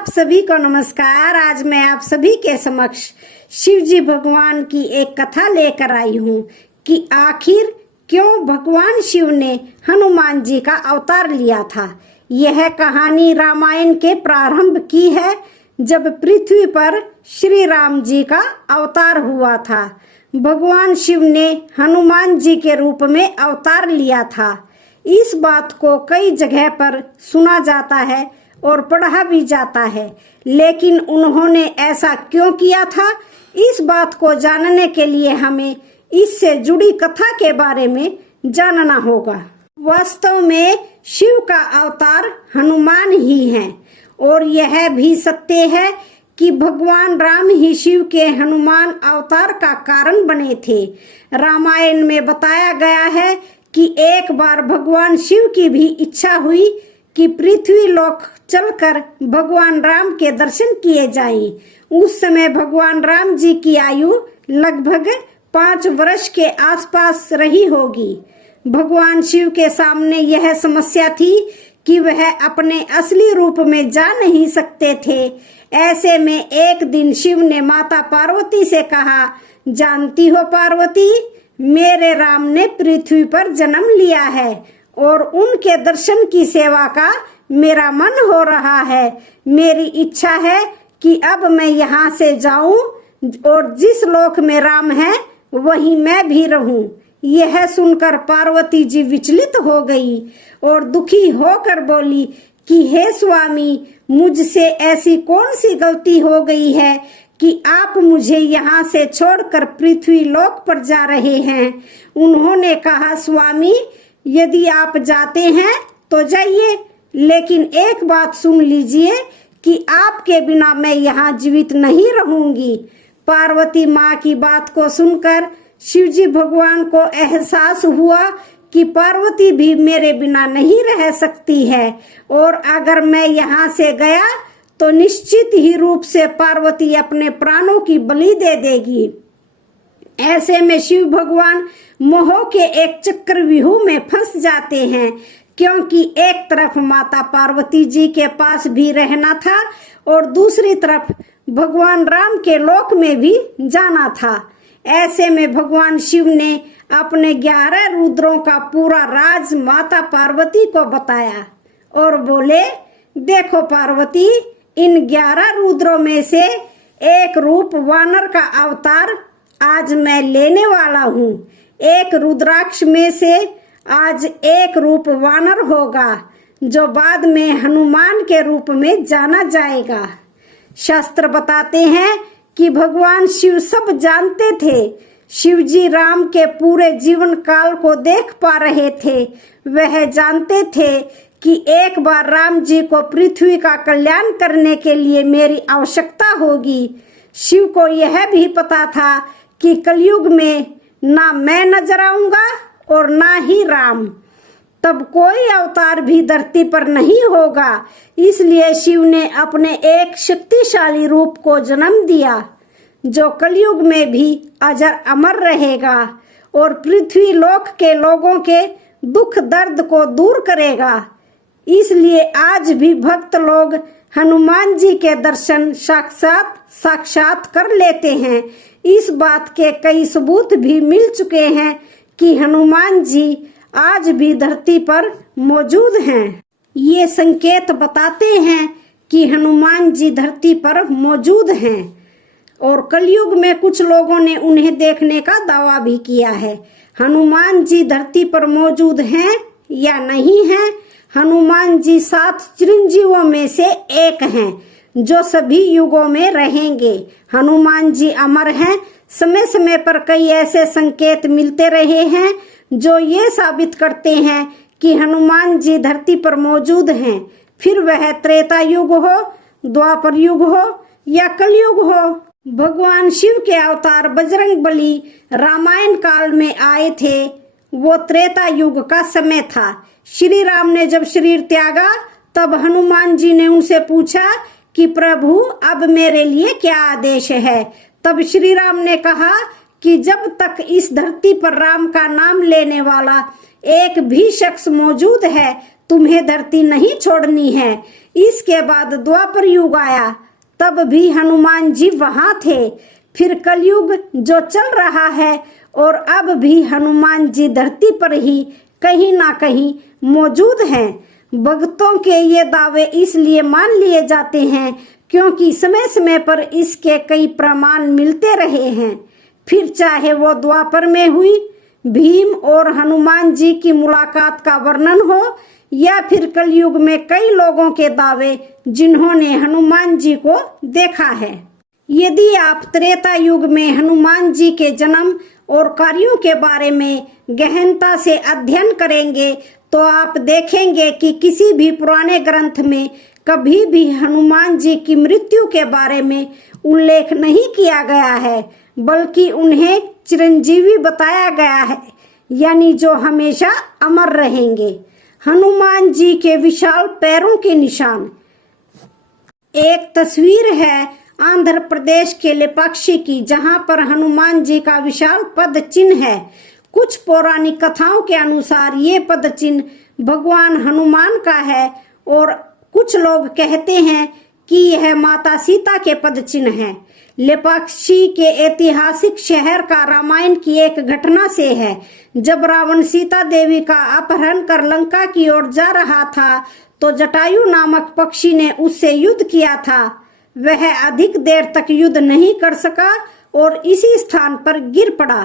आप सभी को नमस्कार। आज मैं आप सभी के समक्ष शिव जी भगवान की एक कथा लेकर आई हूँ कि आखिर क्यों भगवान शिव ने हनुमान जी का अवतार लिया था। यह कहानी रामायण के प्रारंभ की है, जब पृथ्वी पर श्री राम जी का अवतार हुआ था। भगवान शिव ने हनुमान जी के रूप में अवतार लिया था। इस बात को कई जगह पर सुना जाता है और पढ़ा भी जाता है, लेकिन उन्होंने ऐसा क्यों किया था, इस बात को जानने के लिए हमें इससे जुड़ी कथा के बारे में जानना होगा। वास्तव में शिव का अवतार हनुमान ही है और यह भी सत्य है कि भगवान राम ही शिव के हनुमान अवतार का कारण बने थे। रामायण में बताया गया है कि एक बार भगवान शिव की भी इच्छा हुई कि पृथ्वी लोक चलकर भगवान राम के दर्शन किए जाएं। उस समय भगवान राम जी की आयु लगभग 5 वर्ष के आसपास रही होगी। भगवान शिव के सामने यह समस्या थी कि वह अपने असली रूप में जा नहीं सकते थे। ऐसे में एक दिन शिव ने माता पार्वती से कहा, जानती हो पार्वती, मेरे राम ने पृथ्वी पर जन्म लिया है और उनके दर्शन की सेवा का मेरा मन हो रहा है। मेरी इच्छा है कि अब मैं यहाँ से जाऊं और जिस लोक में राम है वहीं मैं भी रहूं। यह सुनकर पार्वती जी विचलित हो गई और दुखी होकर बोली कि हे स्वामी, मुझसे ऐसी कौन सी गलती हो गई है कि आप मुझे यहाँ से छोड़कर पृथ्वी लोक पर जा रहे हैं। उन्होंने कहा, स्वामी, यदि आप जाते हैं तो जाइए, लेकिन एक बात सुन लीजिए कि आपके बिना मैं यहाँ जीवित नहीं रहूंगी। पार्वती माँ की बात को सुनकर शिवजी भगवान को एहसास हुआ कि पार्वती भी मेरे बिना नहीं रह सकती है और अगर मैं यहाँ से गया तो निश्चित ही रूप से पार्वती अपने प्राणों की बलि दे देगी। ऐसे में शिव भगवान मोह के एक चक्रव्यूह में फंस जाते हैं, क्योंकि एक तरफ माता पार्वती जी के पास भी रहना था और दूसरी तरफ भगवान राम के लोक में भी जाना था। ऐसे में भगवान शिव ने अपने 11 रुद्रों का पूरा राज माता पार्वती को बताया और बोले, देखो पार्वती, इन 11 रुद्रों में से एक रूप वानर का अवतार आज मैं लेने वाला हूँ। एक रुद्राक्ष में से आज एक रूप वानर होगा, जो बाद में हनुमान के रूप में जाना जाएगा। शास्त्र बताते हैं कि भगवान शिव सब जानते थे। शिव जी राम के पूरे जीवन काल को देख पा रहे थे। वह जानते थे कि एक बार राम जी को पृथ्वी का कल्याण करने के लिए मेरी आवश्यकता होगी। शिव को यह भी पता था कि कलयुग में ना मैं नजर आऊंगा और ना ही राम, तब कोई अवतार भी धरती पर नहीं होगा। इसलिए शिव ने अपने एक शक्तिशाली रूप को जन्म दिया, जो कलयुग में भी अजर अमर रहेगा और पृथ्वी लोक के लोगों के दुख दर्द को दूर करेगा। इसलिए आज भी भक्त लोग हनुमान जी के दर्शन साक्षात कर लेते हैं। इस बात के कई सबूत भी मिल चुके हैं कि हनुमान जी आज भी धरती पर मौजूद हैं। ये संकेत बताते हैं कि हनुमान जी धरती पर मौजूद हैं और कलयुग में कुछ लोगों ने उन्हें देखने का दावा भी किया है। हनुमान जी धरती पर मौजूद हैं या नहीं हैं? हनुमान जी 7 चिरंजीवों में से एक हैं, जो सभी युगों में रहेंगे। हनुमान जी अमर हैं। समय समय पर कई ऐसे संकेत मिलते रहे हैं जो ये साबित करते हैं कि हनुमान जी धरती पर मौजूद हैं। फिर वह त्रेता युग हो, द्वापर युग हो या कलयुग हो। भगवान शिव के अवतार बजरंग बली रामायण काल में आए थे। वो त्रेता युग का समय था। श्री राम ने जब शरीर त्यागा तब हनुमान जी ने उनसे पूछा कि प्रभु, अब मेरे लिए क्या आदेश है। तब श्री राम ने कहा कि जब तक इस धरती पर राम का नाम लेने वाला एक भी शख्स मौजूद है, तुम्हें धरती नहीं छोड़नी है। इसके बाद द्वापर युग आया, तब भी हनुमान जी वहां थे। फिर कलयुग जो चल रहा है और अब भी हनुमान जी धरती पर ही कहीं ना कहीं मौजूद हैं। भक्तों के ये दावे इसलिए मान लिए जाते हैं क्योंकि समय समय पर इसके कई प्रमाण मिलते रहे हैं। फिर चाहे वो द्वापर में हुई भीम और हनुमान जी की मुलाकात का वर्णन हो या फिर कलयुग में कई लोगों के दावे जिन्होंने हनुमान जी को देखा है। यदि आप त्रेता युग में हनुमान जी के जन्म और कार्यों के बारे में गहनता से अध्ययन करेंगे तो आप देखेंगे कि किसी भी पुराने ग्रंथ में कभी भी हनुमान जी की मृत्यु के बारे में उल्लेख नहीं किया गया है, बल्कि उन्हें चिरंजीवी बताया गया है, यानी जो हमेशा अमर रहेंगे। हनुमान जी के विशाल पैरों के निशान। एक तस्वीर है आंध्र प्रदेश के लेपाक्षी की, जहां पर हनुमान जी का विशाल पद चिन्ह है। कुछ पौराणिक कथाओं के अनुसार ये पद चिन्ह भगवान हनुमान का है और कुछ लोग कहते हैं कि यह माता सीता के पद चिन्ह है। लेपाक्षी के ऐतिहासिक शहर का रामायण की एक घटना से है। जब रावण सीता देवी का अपहरण कर लंका की ओर जा रहा था तो जटायु नामक पक्षी ने उससे युद्ध किया था। वह अधिक देर तक युद्ध नहीं कर सका और इसी स्थान पर गिर पड़ा।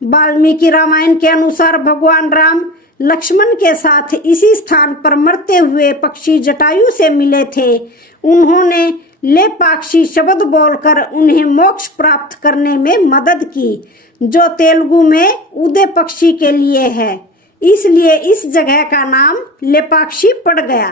वाल्मीकि रामायण के अनुसार भगवान राम लक्ष्मण के साथ इसी स्थान पर मरते हुए पक्षी जटायु से मिले थे। उन्होंने लेपाक्षी शब्द बोलकर उन्हें मोक्ष प्राप्त करने में मदद की, जो तेलुगु में उदय पक्षी के लिए है। इसलिए इस जगह का नाम लेपाक्षी पड़ गया।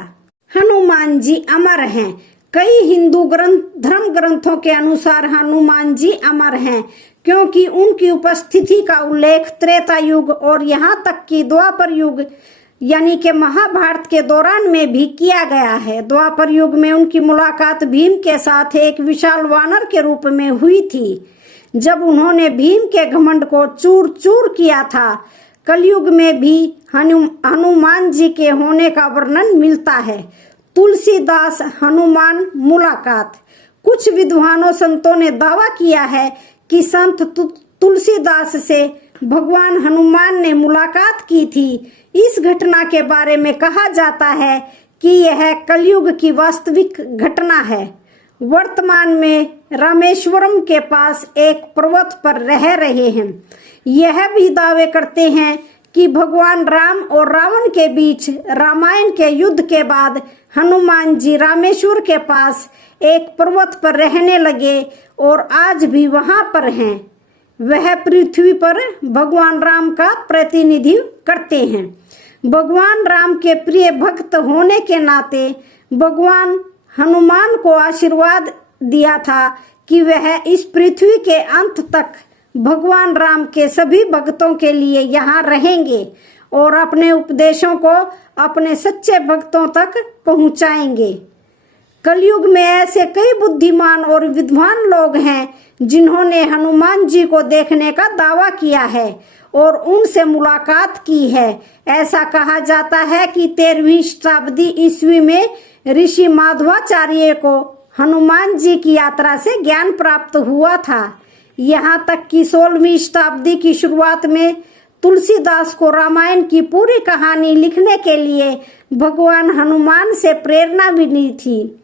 हनुमान जी अमर हैं। कई हिंदू धर्म ग्रंथों के अनुसार हनुमान जी अमर हैं क्योंकि उनकी उपस्थिति का उल्लेख त्रेता युग और यहाँ तक कि द्वापर युग यानी कि महाभारत के दौरान में भी किया गया है। द्वापर युग में उनकी मुलाकात भीम के साथ एक विशाल वानर के रूप में हुई थी, जब उन्होंने भीम के घमंड को चूर चूर किया था। कलयुग में भी हनुमान जी के होने का वर्णन मिलता है। तुलसीदास हनुमान मुलाकात। कुछ विद्वानों संतों ने दावा किया है कि संत तुलसीदास से भगवान हनुमान ने मुलाकात की थी। इस घटना के बारे में कहा जाता है कि यह कलयुग की वास्तविक घटना है। वर्तमान में रामेश्वरम के पास एक पर्वत पर रह रहे हैं। यह भी दावे करते हैं कि भगवान राम और रावण के बीच रामायण के युद्ध के बाद हनुमान जी रामेश्वर के पास एक पर्वत पर रहने लगे और आज भी वहां पर हैं। वह पृथ्वी पर भगवान राम का प्रतिनिधित्व करते हैं। भगवान राम के प्रिय भक्त होने के नाते भगवान हनुमान को आशीर्वाद दिया था कि वह इस पृथ्वी के अंत तक भगवान राम के सभी भक्तों के लिए यहाँ रहेंगे और अपने उपदेशों को अपने सच्चे भक्तों तक पहुँचाएंगे। कलयुग में ऐसे कई बुद्धिमान और विद्वान लोग हैं जिन्होंने हनुमान जी को देखने का दावा किया है और उनसे मुलाकात की है। ऐसा कहा जाता है कि 13वीं शताब्दी ईस्वी में ऋषि माधवाचार्य को हनुमान जी की यात्रा से ज्ञान प्राप्त हुआ था। यहाँ तक कि 16वीं शताब्दी की शुरुआत में तुलसीदास को रामायण की पूरी कहानी लिखने के लिए भगवान हनुमान से प्रेरणा मिली थी।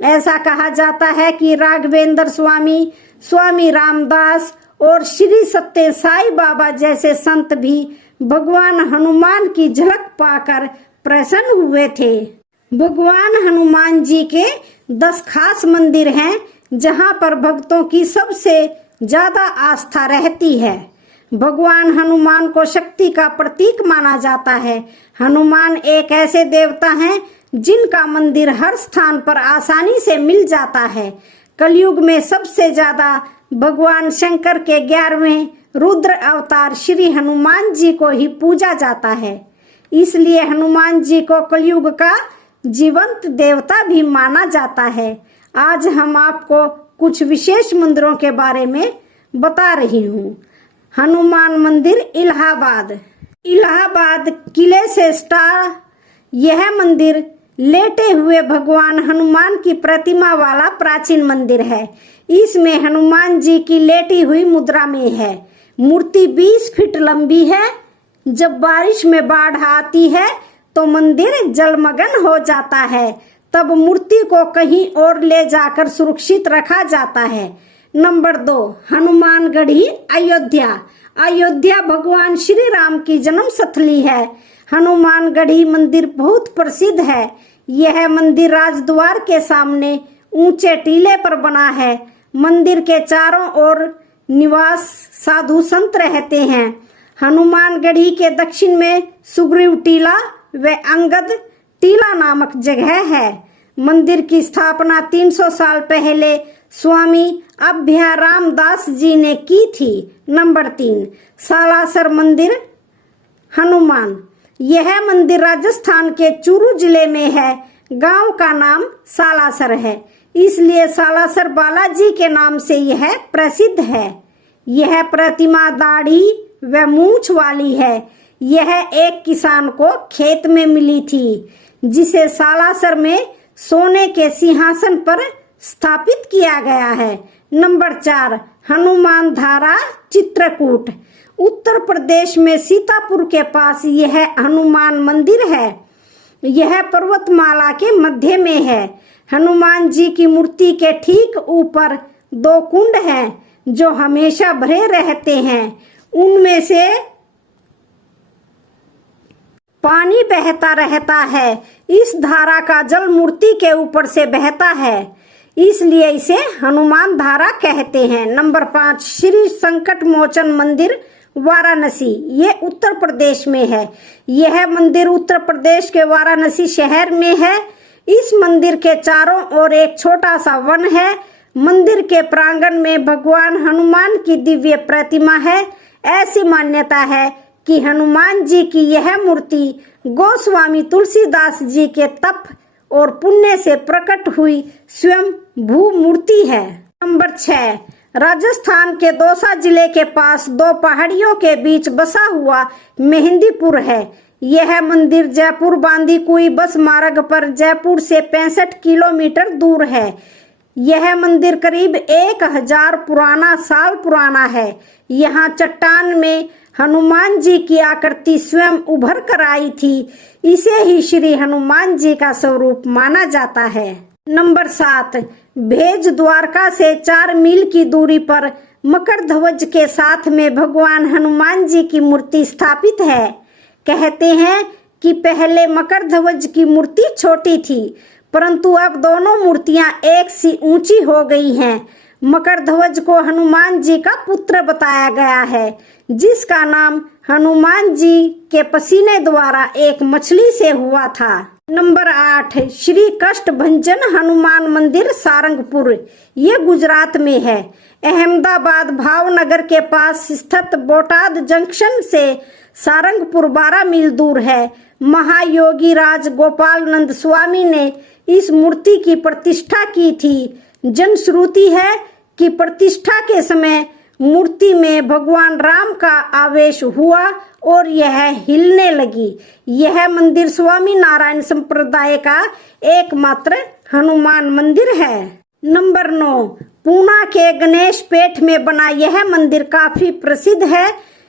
ऐसा कहा जाता है कि राघवेंद्र स्वामी, स्वामी रामदास और श्री सत्य साई बाबा जैसे संत भी भगवान हनुमान की झलक पाकर प्रसन्न हुए थे। भगवान हनुमान जी के 10 खास मंदिर हैं जहां पर भक्तों की सबसे ज्यादा आस्था रहती है। भगवान हनुमान को शक्ति का प्रतीक माना जाता है। हनुमान एक ऐसे देवता हैं जिनका मंदिर हर स्थान पर आसानी से मिल जाता है। कलयुग में सबसे ज्यादा भगवान शंकर के 11वें रुद्र अवतार श्री हनुमान जी को ही पूजा जाता है। इसलिए हनुमान जी को कलयुग का जीवंत देवता भी माना जाता है। आज हम आपको कुछ विशेष मंदिरों के बारे में बता रही हूँ। हनुमान मंदिर इलाहाबाद। इलाहाबाद किले से स्टार यह मंदिर लेटे हुए भगवान हनुमान की प्रतिमा वाला प्राचीन मंदिर है। इसमें हनुमान जी की लेटी हुई मुद्रा में है। मूर्ति 20 फीट लंबी है। जब बारिश में बाढ़ आती है तो मंदिर जलमग्न हो जाता है, तब मूर्ति को कहीं और ले जाकर सुरक्षित रखा जाता है। नंबर 2, हनुमानगढ़ी अयोध्या। अयोध्या भगवान श्री राम की जन्म स्थली है। हनुमानगढ़ी मंदिर बहुत प्रसिद्ध है। यह मंदिर राजद्वार के सामने ऊंचे टीले पर बना है। मंदिर के चारों ओर निवास साधु संत रहते हैं। हनुमानगढ़ी के दक्षिण में सुग्रीव टीला व अंगद टीला नामक जगह है। मंदिर की स्थापना 300 साल पहले स्वामी अभ्याराम दास जी ने की थी। नंबर 3, सालासर मंदिर हनुमान। यह मंदिर राजस्थान के चूरू जिले में है। गांव का नाम सालासर है, इसलिए सालासर बालाजी के नाम से यह प्रसिद्ध है। यह प्रतिमा दाढ़ी व मूंछ वाली है। यह एक किसान को खेत में मिली थी, जिसे सालासर में सोने के सिंहासन पर स्थापित किया गया है। नंबर 4, हनुमान धारा चित्रकूट। उत्तर प्रदेश में सीतापुर के पास यह हनुमान मंदिर है। यह पर्वतमाला के मध्य में है। हनुमान जी की मूर्ति के ठीक ऊपर 2 कुंड हैं जो हमेशा भरे रहते हैं। उनमें से पानी बहता रहता है। इस धारा का जल मूर्ति के ऊपर से बहता है, इसलिए इसे हनुमान धारा कहते हैं। नंबर 5, श्री संकट मोचन मंदिर वाराणसी। ये उत्तर प्रदेश में है। यह मंदिर उत्तर प्रदेश के वाराणसी शहर में है। इस मंदिर के चारों ओर एक छोटा सा वन है। मंदिर के प्रांगण में भगवान हनुमान की दिव्य प्रतिमा है। ऐसी मान्यता है कि हनुमान जी की यह मूर्ति गोस्वामी तुलसीदास जी के तप और पुण्य से प्रकट हुई स्वयं भू मूर्ति है। नंबर 6, राजस्थान के दौसा जिले के पास 2 पहाड़ियों के बीच बसा हुआ मेहंदीपुर है। यह मंदिर जयपुर बांदीकुई बस मार्ग पर जयपुर से 65 किलोमीटर दूर है। यह मंदिर करीब 1000 साल पुराना है। यहाँ चट्टान में हनुमान जी की आकृति स्वयं उभर कर आई थी। इसे ही श्री हनुमान जी का स्वरूप माना जाता है। नंबर 7, भेज द्वारका से 4 मील की दूरी पर मकर ध्वज के साथ में भगवान हनुमान जी की मूर्ति स्थापित है। कहते हैं कि पहले मकर ध्वज की मूर्ति छोटी थी, परंतु अब दोनों मूर्तियां एक सी ऊंची हो गई हैं। मकर ध्वज को हनुमान जी का पुत्र बताया गया है, जिसका नाम हनुमान जी के पसीने द्वारा एक मछली से हुआ था। नंबर 8, श्री कष्टभंजन हनुमान मंदिर सारंगपुर। ये गुजरात में है। अहमदाबाद भावनगर के पास स्थित बोटाद जंक्शन से सारंगपुर 12 मील दूर है। महायोगी राज गोपालनंद स्वामी ने इस मूर्ति की प्रतिष्ठा की थी। जनश्रुति है कि प्रतिष्ठा के समय मूर्ति में भगवान राम का आवेश हुआ और यह हिलने लगी। यह मंदिर स्वामी नारायण संप्रदाय का एकमात्र हनुमान मंदिर है। नंबर 9, पूना के गणेश पेठ में बना यह मंदिर काफी प्रसिद्ध है।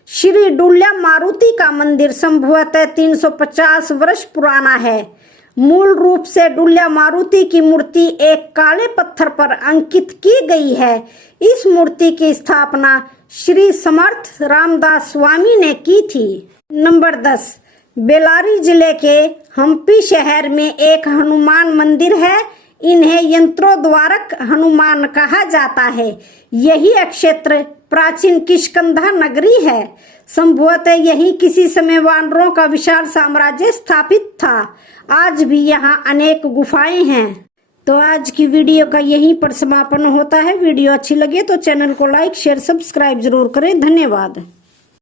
श्री डुल्या मारुति का मंदिर संभवतः 350 वर्ष पुराना है। मूल रूप से डुल्या मारुति की मूर्ति एक काले पत्थर पर अंकित की गई है। इस मूर्ति की स्थापना श्री समर्थ रामदास स्वामी ने की थी। नंबर 10, बेलारी जिले के हम्पी शहर में एक हनुमान मंदिर है। इन्हें यंत्रोद्वारक हनुमान कहा जाता है। यही क्षेत्र प्राचीन किष्किंधा नगरी है। संभवतः यही किसी समय वानरों का विशाल साम्राज्य स्थापित था। आज भी यहाँ अनेक गुफाएं हैं। तो आज की वीडियो का यहीं पर समापन होता है। वीडियो अच्छी लगे तो चैनल को लाइक शेयर सब्सक्राइब जरूर करें। धन्यवाद।